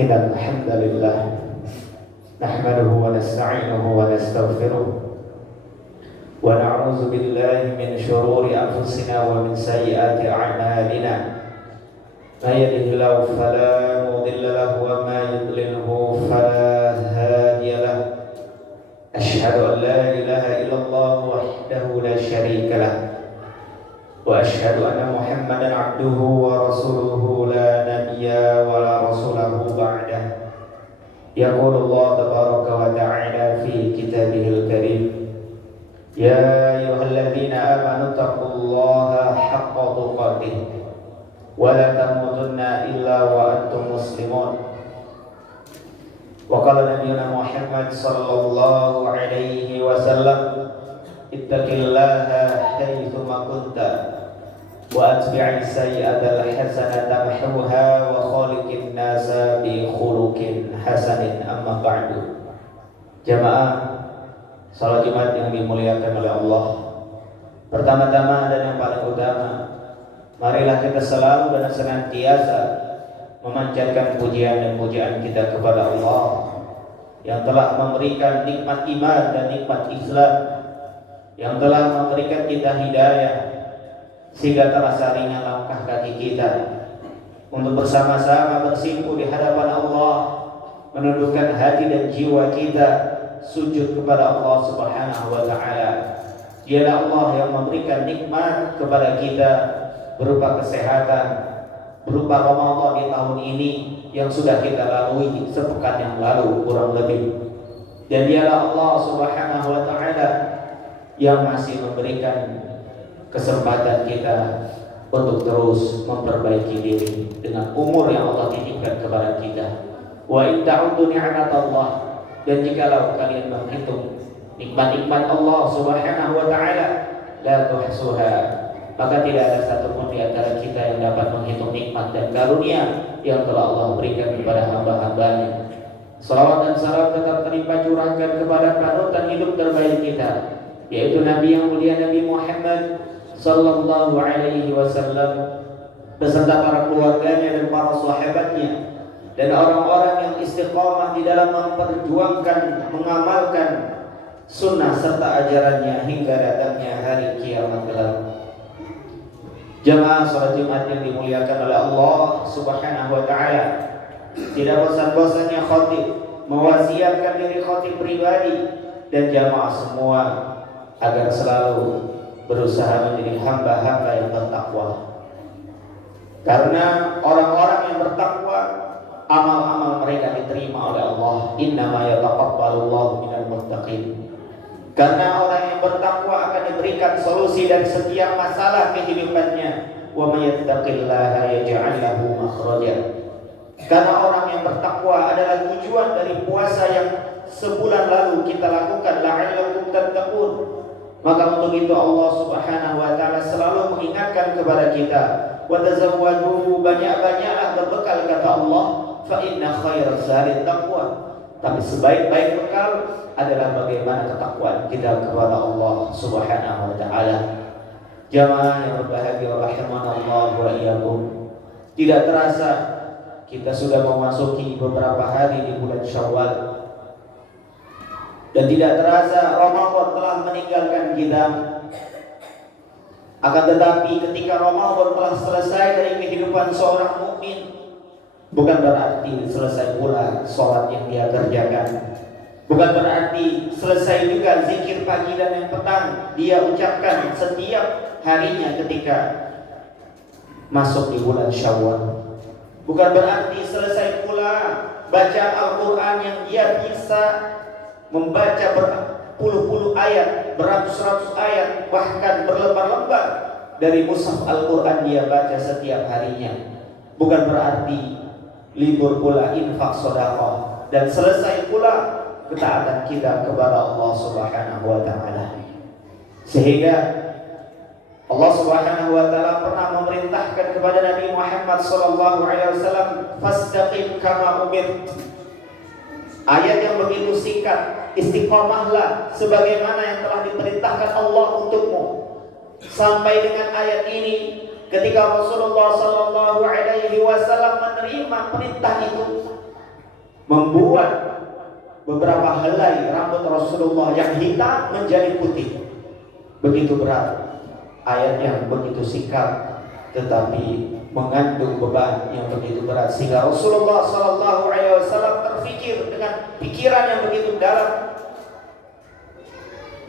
إن الحمد لله نحمده ونستعينه ونستغفره ونعوذ بالله من شرور أنفسنا ومن سيئات أعمالنا من يهده الله فلا مضل له وما يضلله فلا هادي له أشهد أن لا إله إلا الله وحده لا شريك له وأشهد أن محمدا عبده ورسوله لا نبي ولا رسوله بعده يقول الله تبارك وتعالى في كتابه الكريم يا أيها الذين آمنوا اتقوا الله حق تقاته ولا تموتن إلا وأنتم مسلمون وقال نبينا محمد صلى الله عليه وسلم اتق الله حيثما كنت وأتبع السيئة الحسنة تمحوها وخالق الناس بخلق حسن أما بعد. Jamaah salat Jumat yang dimuliakan oleh Allah, pertama-tama dan yang paling utama, marilah kita selalu dan senantiasa memanjatkan pujian dan pujian kita kepada Allah yang telah memberikan nikmat iman dan nikmat Islam, yang telah memberikan kita hidayah sehingga terasa ringan langkah kaki kita untuk bersama-sama bersimpuh di hadapan Allah, menundukkan hati dan jiwa kita sujud kepada Allah Subhanahu wa taala. Dialah Allah yang memberikan nikmat kepada kita berupa kesehatan, berupa Ramadan di tahun ini yang sudah kita lalui sepekan yang lalu kurang lebih. Dan dialah Allah Subhanahu wa taala yang masih memberikan kesempatan kita untuk terus memperbaiki diri dengan umur yang Allah titipkan kepada kita. Wa in ta'uddu ni'matallah, dan jikalau kalian menghitung nikmat-nikmat Allah Subhanahu wa taala la tuhsuha, maka tidak ada satupun di antara kita yang dapat menghitung nikmat dan karunia yang telah Allah berikan kepada hamba-hambanya. Salawat dan salam tetap terlimpah curahkan kepada panutan hidup terbaik kita, yaitu Nabi yang mulia Nabi Muhammad sallallahu alaihi wasallam beserta para keluarganya dan para sahabatnya dan orang-orang yang istiqamah di dalam memperjuangkan, mengamalkan sunnah serta ajarannya hingga datangnya hari kiamat kelak. Jamaah salat Jumat yang dimuliakan oleh Allah Subhanahu wa taala, tidak bosan-bosannya khatib mewasiatkan diri khatib pribadi dan jamaah semua agar selalu berusaha menjadi hamba-hamba yang bertakwa. Karena orang-orang yang bertakwa, amal-amal mereka diterima oleh Allah. Innama yataqabbalullahu minal muttaqin. Karena orang yang bertakwa akan diberikan solusi dari setiap masalah kehidupannya. Wa may yattaqillaha yaj'al lahu makhraja. Karena orang yang bertakwa adalah tujuan dari puasa yang sebulan lalu kita lakukan, la'allakum tattaqun. Maka untuk itu Allah Subhanahu wa taala selalu mengingatkan kepada kita, wa tazawwadu, banyak-banyaklah berbekal kata Allah, fa inna khairaz zadi taqwa. Tapi sebaik-baik bekal adalah bagaimana ketakwaan kita kepada Allah Subhanahu wa taala. Jamaah yang berbahagia rahimanallahu wa iyyakum, tidak terasa kita sudah memasuki beberapa hari di bulan Syawal. Dan tidak terasa Ramadan telah meninggalkan kita. Akan tetapi ketika Ramadan telah selesai dari kehidupan seorang mukmin, bukan berarti selesai pula sholat yang dia kerjakan. Bukan berarti selesai juga zikir pagi dan yang petang dia ucapkan setiap harinya ketika masuk di bulan Syawal. Bukan berarti selesai pula bacaan Al-Quran yang dia bisa membaca berpuluh-puluh ayat, beratus-ratus ayat, bahkan berlembar-lembar dari mushaf Al-Quran dia baca setiap harinya. Bukan berarti libur pula infak sedekah dan selesai pula ketaatan kita kepada Allah Subhanahu wa taala. Sehingga Allah Subhanahu wa taala pernah memerintahkan kepada Nabi Muhammad sallallahu alaihi wasallam, fastaqim kama umirt. Ayat yang begitu singkat, istiqamahlah sebagaimana yang telah diperintahkan Allah untukmu. Sampai dengan ayat ini, ketika Rasulullah sallallahu alaihi wasallam menerima perintah itu, membuat beberapa helai rambut Rasulullah yang hitam menjadi putih. Begitu berat, ayat yang begitu singkat tetapi mengandung beban yang begitu berat, sehingga Rasulullah SAW terfikir dengan pikiran yang begitu dalam.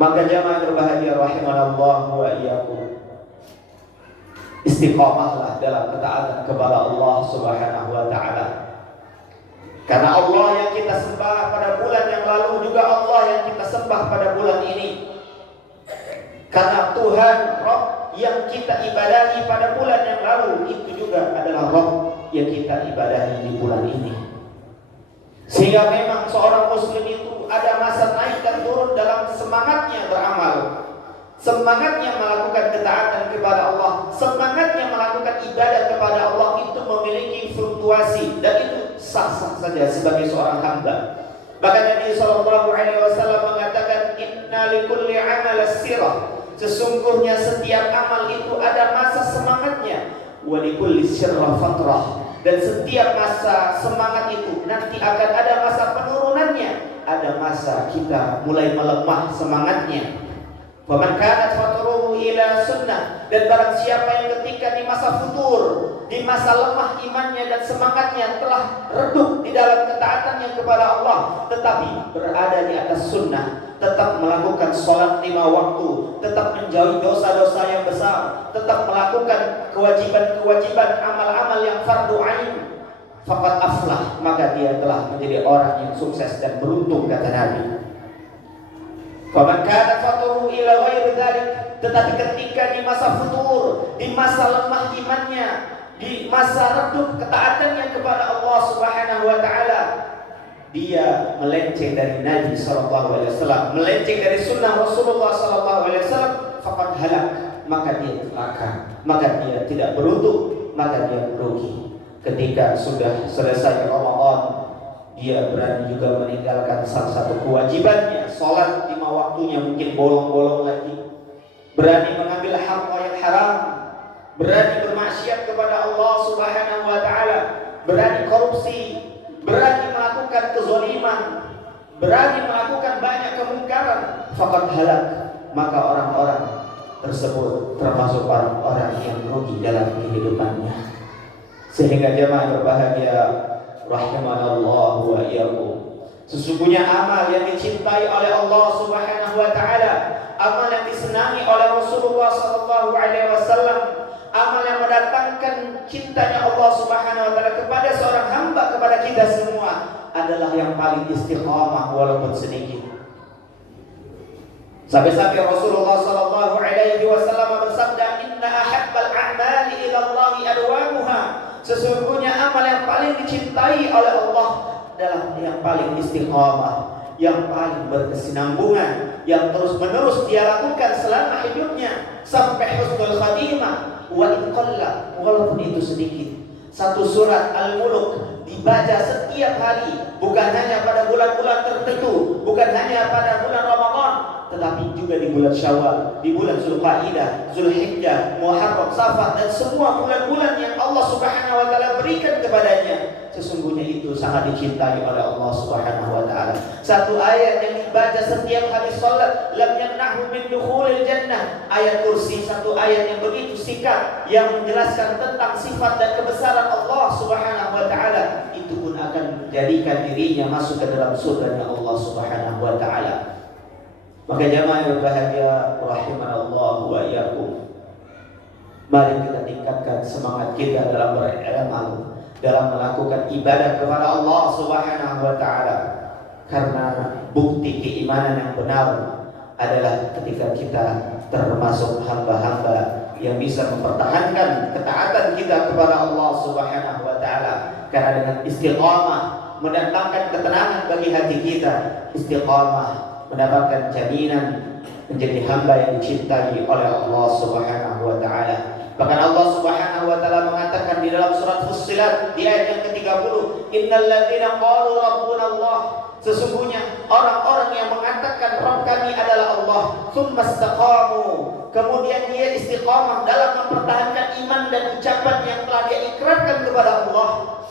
Maka jamaah berbahagia rahimanallah wa iyyakum, istiqamahlah dalam ketaatan kepada Allah Subhanahu wa taala. Karena Allah yang kita sembah pada bulan yang lalu juga Allah yang kita sembah pada bulan ini. Karena Tuhan Rabb yang kita ibadahi pada bulan yang lalu itu juga adalah Rabb yang kita ibadahi di bulan ini. Sehingga memang seorang muslim itu ada masa naik dan turun dalam semangatnya beramal, semangatnya melakukan ketaatan kepada Allah, semangatnya melakukan ibadah kepada Allah, itu memiliki fluktuasi dan itu sah-sah saja sebagai seorang hamba. Bahkan Nabi SAW mengatakan, inna likulli amal sirah, sesungguhnya setiap amal itu ada masa semangatnya, wa likulli sirra fatrah, dan setiap masa semangat itu nanti akan ada masa penurunannya, ada masa kita mulai melemah semangatnya. Faman kanat fatruhu ila sunnah, dan barang siapa yang ketika di masa futur, di masa lemah imannya dan semangatnya telah redup di dalam ketaatannya kepada Allah, tetapi berada di atas sunnah, tetap melakukan sholat 5 waktu, tetap menjauhi dosa-dosa yang besar, tetap melakukan kewajiban-kewajiban amal-amal yang fardu ain, faqad aflah, maka dia telah menjadi orang yang sukses dan beruntung, kata Nabi. Faman kana fatuhu ila ghairi dzalik, tetapi ketika di masa futur, di masa lemah imannya, di masa redup ketaatannya kepada Allah Subhanahu wa taala, dia melenceng dari Nabi sallallahu alaihi wasallam, melenceng dari sunnah Rasulullah sallallahu alaihi wasallam, faqad halak, maka dia celaka, maka dia tidak beruntung, maka dia merugi. Ketika sudah selesai Ramadan, dia berani juga meninggalkan salah satu kewajibannya, sholat 5 waktunya mungkin bolong-bolong lagi, berani mengambil harta yang haram, berani bermaksiat kepada Allah Subhanahu wa taala, berani korupsi, berani melakukan kezaliman, berani melakukan banyak kemungkaran, faqad halak, maka orang-orang tersebut termasuk orang-orang yang rugi dalam kehidupannya. Sehingga jemaah berbahagia rahimanallah wa iyyakum, sesungguhnya amal yang dicintai oleh Allah Subhanahu wa taala, amal yang disenangi oleh Rasulullah sallallahu alaihi wasallam, amal yang mendatangkan cintanya Allah Subhanahu wa taala kepada seorang hamba, kepada kita semua, adalah yang paling istiqamah walaupun sedikit. Sampai-sampai Rasulullah sallallahu alaihi wasallam bersabda, inna ahabbal a'mali ila Allah adwamuha, sesungguhnya amal yang paling dicintai oleh Allah adalah yang paling istiqamah, yang paling berkesinambungan, yang terus-menerus dia lakukan selama hidupnya sampai husnul khatimah, wa in qalla, walaupun itu sedikit. Satu surat Al-Mulk dibaca setiap hari, bukan hanya pada bulan-bulan tertentu, bukan hanya pada bulan Ramadan, tetapi juga di bulan Syawal, di bulan Zulqa'dah, Zulhijjah, Muharram, Safar, dan semua bulan-bulan yang Allah Subhanahu wa taala berikan kepadanya. Sesungguhnya itu sangat dicintai oleh Allah Subhanahu wa taala. Satu ayat yang dibaca setiap hari salat, lam yamna'hu min dukhulil jannah. Ayat kursi, satu ayat yang begitu singkat yang menjelaskan tentang sifat dan kebesaran Allah Subhanahu wa taala, itu pun akan menjadikan dirinya masuk ke dalam surga Allah Subhanahu wa taala. Maka jamaah yang berbahagia rahimanallah wa iyyakum, mari kita tingkatkan semangat kita dalam beramal, dalam melakukan ibadah kepada Allah Subhanahu wa taala. Karena bukti keimanan yang benar adalah ketika kita termasuk hamba-hamba yang bisa mempertahankan ketaatan kita kepada Allah Subhanahu wa taala. Karena dengan istiqamah mendatangkan ketenangan bagi hati kita, istiqamah mendapatkan jaminan menjadi hamba yang dicintai oleh Allah Subhanahu wa taala. Bahkan Allah Subhanahu wa taala mengatakan di dalam surat Fussilat di ayat yang ke-30, innal ladzina qalu rabbuna Allah, sesungguhnya orang-orang yang mengatakan Rabb kami adalah Allah, tsumma istaqamu, kemudian dia istiqamah dalam mempertahankan iman dan ucapan yang telah dia ikrarkan kepada Allah,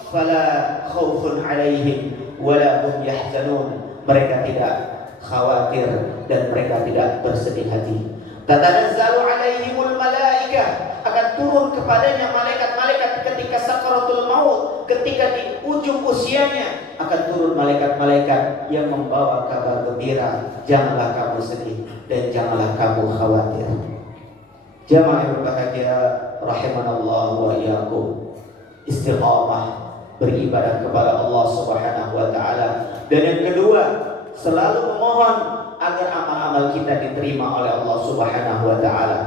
fala khaufun alaihim wala hum yahzanun. Mereka tidak khawatir dan mereka tidak bersedih hati. Tatanazzalu alaihimul malaikah, akan turun kepadanya malaikat-malaikat ketika sakaratul maut, ketika di ujung usianya akan turun malaikat-malaikat yang membawa kabar gembira. Janganlah kamu sedih dan janganlah kamu khawatir. Jamaah yang berbahagia rahimanallah wa iyyakum. Istiqamah beribadah kepada Allah Subhanahu wa taala. Dan yang kedua, selalu memohon agar amal-amal kita diterima oleh Allah Subhanahu wa taala.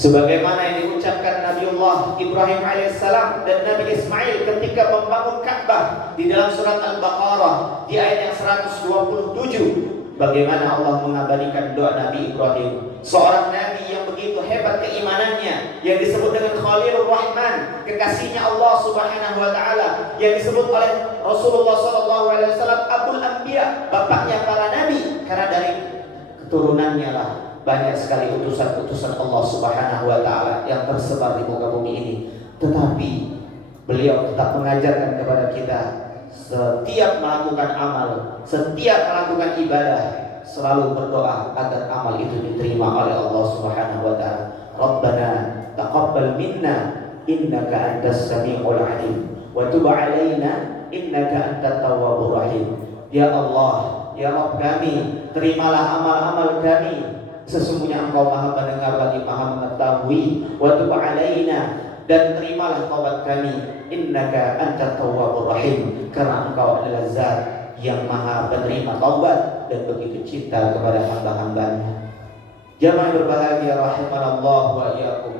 Sebagaimana yang diucapkan Nabiullah Ibrahim alaihissalam dan Nabi Ismail ketika membangun Ka'bah di dalam surat Al-Baqarah di ayat yang 127. Bagaimana Allah mengabadikan doa Nabi Ibrahim, seorang nabi yang begitu hebat keimanannya, yang disebut dengan Khalilur Rahman, kekasihnya Allah Subhanahu wa taala, yang disebut oleh Rasulullah sallallahu alaihi wasallam Abul Anbiya, bapaknya para nabi, karena dari keturunannya lah banyak sekali utusan-utusan Allah Subhanahu wa taala yang tersebar di muka bumi ini. Tetapi beliau tetap mengajarkan kepada kita, setiap melakukan amal, setiap melakukan ibadah, selalu berdoa agar amal itu diterima oleh Allah Subhanahu wa taala. Rabbana taqabbal minna innaka antas samiul alim wa tub alaina innaka antat tawwabur rahim. Ya Allah, ya Rabb kami, terimalah amal-amal kami. Sesungguhnya Engkau Maha mendengar lagi Maha mengetahui. Wa tub alaina, dan terimalah taubat kami, innaka antat tawwabur rahim, karena Engkau adalah Zat yang Maha penerima taubat dan begitu cinta kepada hamba-hambanya. Jamaah berbahagia rahimanallah wa iyyakum.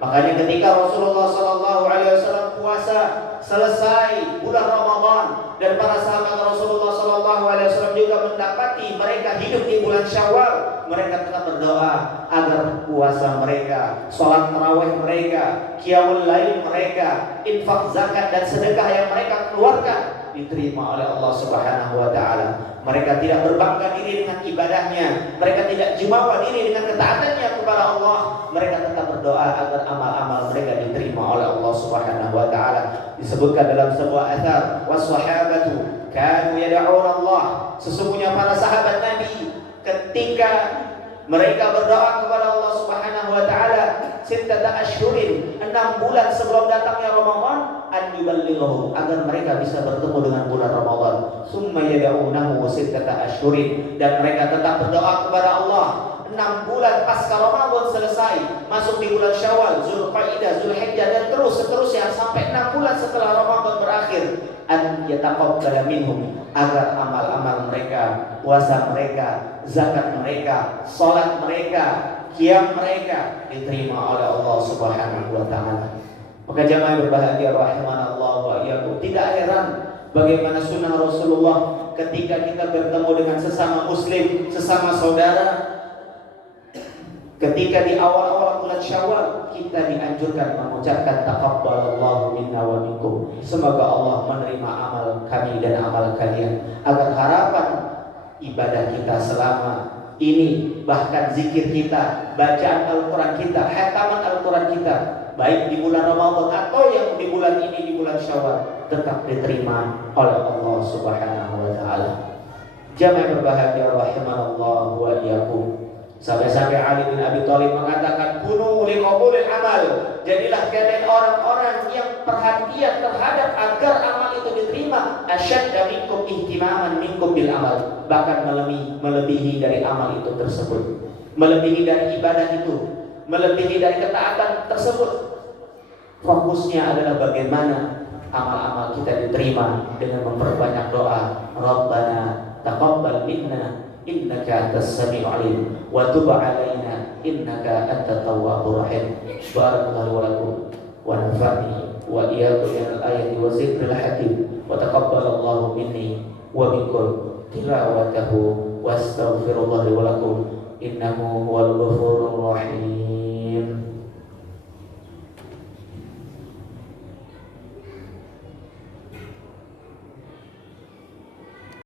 Makanya ketika Rasulullah sallallahu alaihi wasallam puasa selesai bulan Ramadan dan para sahabat Rasulullah sallallahu alaihi wasallam juga mendapati mereka hidup di bulan Syawal, mereka tetap berdoa agar puasa mereka, sholat tarawih mereka, qiyamul lail mereka, infak zakat dan sedekah yang mereka keluarkan diterima oleh Allah Subhanahu wa taala. Mereka tidak berbangga diri dengan ibadahnya, mereka tidak jumawa diri dengan ketaatannya kepada Allah. Mereka tetap berdoa agar amal-amal mereka diterima oleh Allah Subhanahu wa taala. Disebutkan dalam sebuah athar, wassahabatu kanu yad'una Allah, sesungguhnya para sahabat Nabi ketika mereka berdoa kepada Allah Subhanahu wa taala sittata asyhurin, 6 bulan sebelum datangnya Ramadan, an yuballighahum, agar mereka bisa bertemu dengan bulan Ramadan. Summa yad'unahu sittata asyhurin, dan mereka tetap berdoa kepada Allah 6 bulan pasca Ramadan selesai, masuk di bulan Syawal, Zulqa'dah, Zulhijjah dan terus seterusnya sampai 6 bulan setelah Ramadan berakhir. An yataqabbala minhum, agar amal-amal mereka, puasa mereka, zakat mereka, salat mereka, qiyam mereka diterima oleh Allah Subhanahu wa taala. Maka jamaah berbahagia rahimanallah wa iyyakum, tidak heran bagaimana sunnah Rasulullah ketika kita bertemu dengan sesama muslim, sesama saudara. Ketika di awal-awal bulan Syawal kita dianjurkan mengucapkan taqabbalallahu minna wa minkum, semoga Allah menerima amal kami dan amal kalian, agar harapan ibadah kita selama ini, bahkan zikir kita, bacaan Al-Quran kita, khataman Al-Quran kita, baik di bulan Ramadan atau yang di bulan ini, di bulan Syawal, tetap diterima oleh Allah Subhanahu wa taala. Jamaah berbahagia rahimanallah wa iyyakum. Sampai-sampai Ali bin Abi Thalib mengatakan, kunu liqabulil amal, jadilah kalian orang-orang yang perhatian terhadap agar amal itu diterima, asyadda minkum ihtimaman minkum bil amal, bahkan melebihi dari amal itu tersebut, melebihi dari ibadah itu, melebihi dari ketaatan tersebut. Fokusnya adalah bagaimana amal-amal kita diterima dengan memperbanyak doa, Rabbana taqabbal minna innaka antas samiul alim wa tub alaina innaka antat tawwabur rahim. Barakallahu wa lakum wa nafa'ni wa iyyakum bil ayati wa zikril hakim wa taqabbalallahu minni wa minkum tilawatahu wastaghfirullah wa lakum innahu huwal ghafurur rahim.